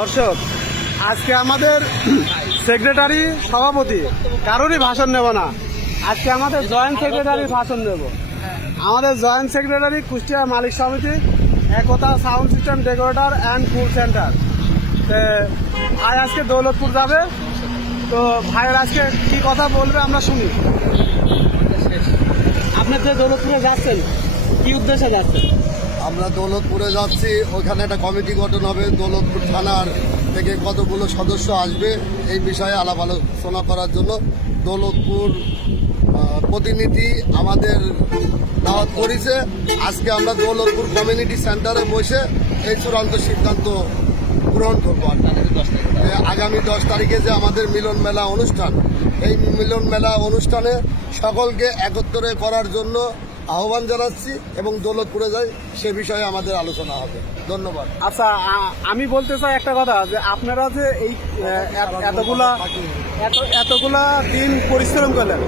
দর্শক, আজকে আমাদের সেক্রেটারি সভাপতি কারোরই ভাষণ নেব না, আজকে আমাদের জয়েন্ট সেক্রেটারির ভাষণ নেব। আমাদের জয়েন্ট সেক্রেটারি কুষ্টিয়া মালিক সমিতি Ekata sound system decorator and food centre ভাই আজকে দৌলতপুর যাবে। তো ভাইয়ের আজকে কি কথা বলবে আমরা শুনি। আপনি যে দৌলতপুরে যাচ্ছেন কি উদ্দেশ্যে যাচ্ছেন? আমরা দৌলতপুরে যাচ্ছি, ওখানে একটা কমিটি গঠন হবে। দৌলতপুর থানার থেকে কতগুলো সদস্য আসবে এই বিষয়ে আলাপ আলোচনা করার জন্য দৌলতপুর প্রতিনিধি আমাদের দাওয়াত করেছে। আজকে আমরা দৌলতপুর কমিউনিটি সেন্টারে বসে এই চূড়ান্ত সিদ্ধান্ত গ্রহণ করবো। আগামী 10 তারিখে যে আমাদের মিলন মেলা অনুষ্ঠান, এই মিলন মেলা অনুষ্ঠানে সকলকে একত্রে করার জন্য আহ্বান জানাচ্ছি এবং দৌলতপুরে যাই সে বিষয়ে আমাদের আলোচনা হবে। ধন্যবাদ। আচ্ছা, আমি বলতে চাই একটা কথা, যে আপনারা যে এই এতগুলা দিন পরিশ্রম করলেন,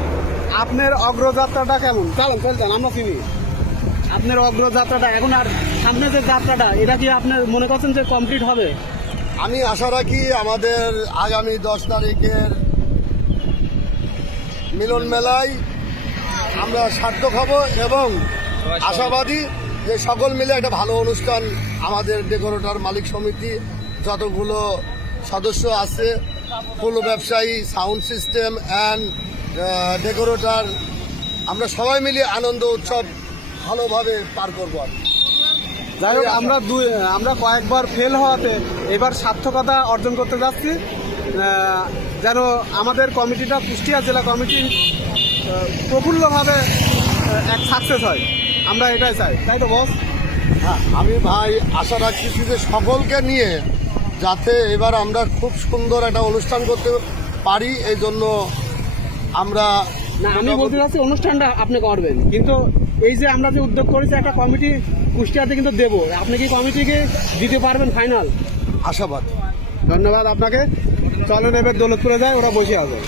আপনার অগ্রযাত্রাটা কেমন? চলছেন আমরা চিনি আপনার অগ্রযাত্রাটা, এখন আর সামনে যে যাত্রাটা এটা কি আপনার মনে করছেন যে কমপ্লিট হবে? আমি আশা রাখি আমাদের আগামী 10 তারিখের মিলন মেলায় আমরা সার্থক হব এবং আশাবাদী যে সকল মিলে একটা ভালো অনুষ্ঠান আমাদের ডেকোরেটর মালিক সমিতি যতগুলো সদস্য আছে, ফুল ব্যবসায়ী, সাউন্ড সিস্টেম অ্যান্ড ডেকোরেটর, আমরা সবাই মিলে আনন্দ উৎসব ভালোভাবে পার করব। যাই হোক, আমরা কয়েকবার ফেল হওয়াতে এবার সার্থকতা অর্জন করতে যাচ্ছি, যেন আমাদের কমিটিটা কুষ্টিয়া জেলা কমিটি প্রফুল্লভাবে এক সাকসেস হয়, আমরা এটাই চাই। তাই তো বস? হ্যাঁ, আমি ভাই আশা রাখছি যে সকলকে নিয়ে যাতে এবার আমরা খুব সুন্দর একটা অনুষ্ঠান করতে পারি। এই জন্য আমরা আমি বলতে চাচ্ছি অনুষ্ঠানটা আপনি করবেন, কিন্তু এই যে আমরা যে উদ্যোগ করেছি একটা কমিটি কুষ্টিয়াতে কিন্তু দেবো, আপনি কি কমিটিকে দিতে পারবেন ফাইনাল? আশাবাদ। ধন্যবাদ আপনাকে। চলেন এবার দৌলতপুরে যায়, ওরা বসে আছে।